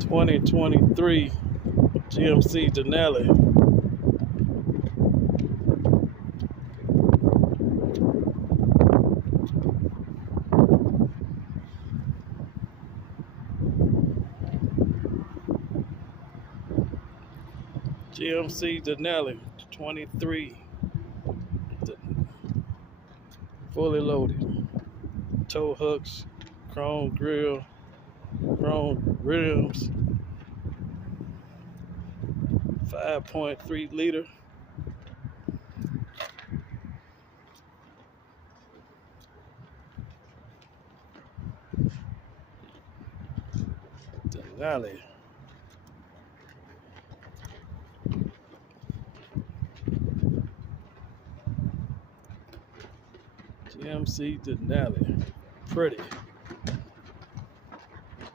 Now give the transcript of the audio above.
2023 GMC Denali. GMC Denali 23, fully loaded. Tow hooks, chrome grill, chrome rims, 5.3 liter. Denali. GMC Denali. Pretty.